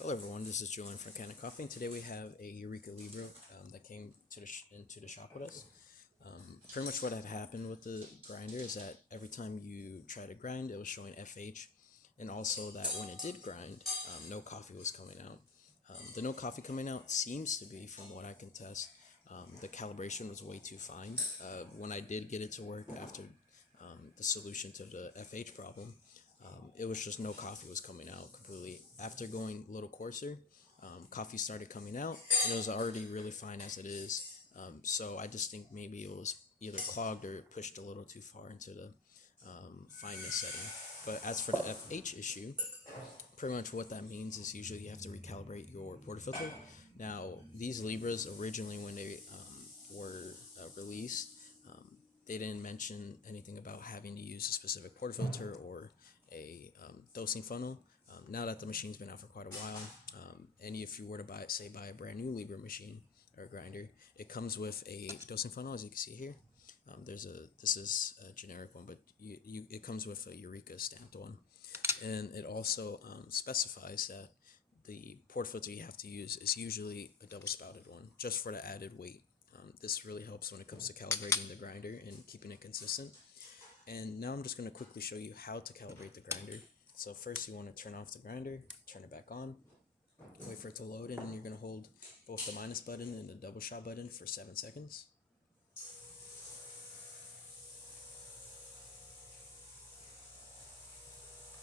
Hello everyone, this is Julian from Kanen Coffee, and today we have a Eureka Libra that came to into the shop with us. Pretty much what had happened with the grinder is that every time you try to grind, it was showing FH, and also that when it did grind, no coffee was coming out. The no coffee coming out seems to be, from what I can test, the calibration was way too fine. When I did get it to work after the solution to the FH problem, it was just no coffee was coming out completely. After going a little coarser, coffee started coming out, and it was already really fine as it is. So I just think maybe it was either clogged or pushed a little too far into the fineness setting. But as for the FH issue, pretty much what that means is usually you have to recalibrate your portafilter. Now, these Libras originally, when they were released, they didn't mention anything about having to use a specific portafilter or a dosing funnel. Now that the machine's been out for quite a while, and if you were to buy a brand new Libra machine or grinder, it comes with a dosing funnel, as you can see here. This is a generic one, but it comes with a Eureka stamped one, and it also specifies that the portafilter you have to use is usually a double spouted one, just for the added weight. This really helps when it comes to calibrating the grinder and keeping it consistent. And now I'm just going to quickly show you how to calibrate the grinder. So first you want to turn off the grinder, turn it back on, wait for it to load in, and you're going to hold both the minus button and the double shot button for 7 seconds.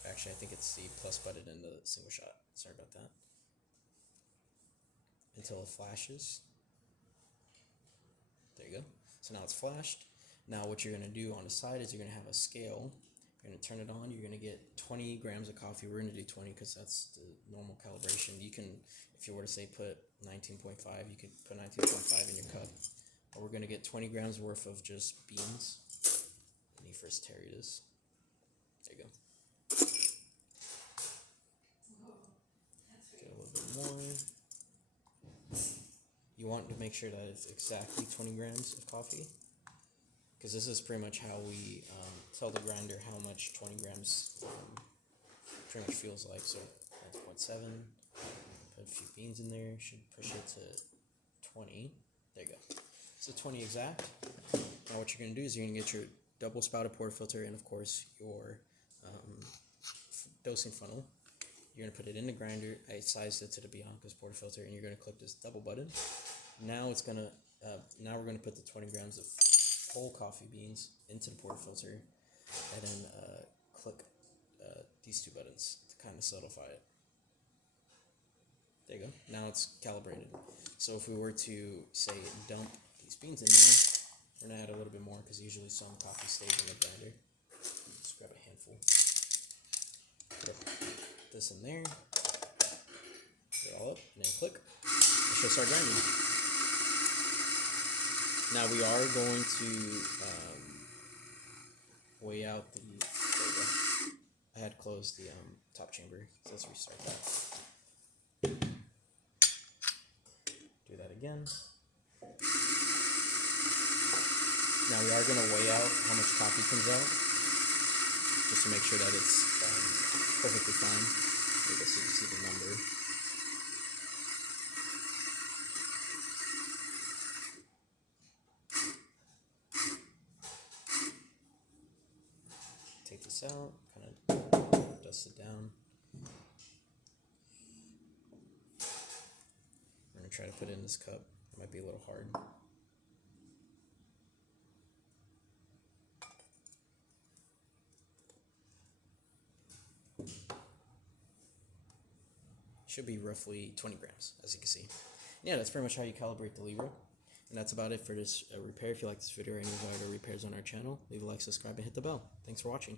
Actually, I think it's the plus button and the single shot. Sorry about that. Until it flashes. There you go. So now it's flashed. Now what you're going to do on the side is you're going to have a scale. You're going to turn it on. You're going to get 20 grams of coffee. We're going to do 20 because that's the normal calibration. You can, if you were to say put 19.5, you could put 19.5 in your cup. But we're going to get 20 grams worth of just beans. Let me first carry this. There you go. Get a little bit more. You want to make sure that it's exactly 20 grams of coffee, because this is pretty much how we tell the grinder how much 20 grams pretty much feels like. So 9.7, put a few beans in there, should push it to 20. There you go. So 20 exact. Now what you're going to do is you're going to get your double spouted portafilter and of course your dosing funnel. You're going to put it in the grinder. I sized it to the Bianca's portafilter, and you're going to click this double button. Now it's going to now we're going to put the 20 grams of whole coffee beans into the portafilter, and then click these two buttons to kind of solidify it. There you go. Now it's calibrated. So if we were to say dump these beans in there, we're going to add a little bit more because usually some coffee stays in the grinder. Just grab a handful. Put this in there. Put it all up, and then click. It should start grinding. Now we are going to weigh out the. There we go. I had closed the top chamber, so let's restart that. Do that again. Now we are going to weigh out how much coffee comes out, just to make sure that it's perfectly fine. I guess you can see the number. Take this out, kind of dust it down. I'm going to try to put it in this cup. It might be a little hard. Should be roughly 20 grams, as you can see. Yeah, that's pretty much how you calibrate the Libra. And that's about it for this repair. If you like this video or any of our other repairs on our channel, leave a like, subscribe, and hit the bell. Thanks for watching.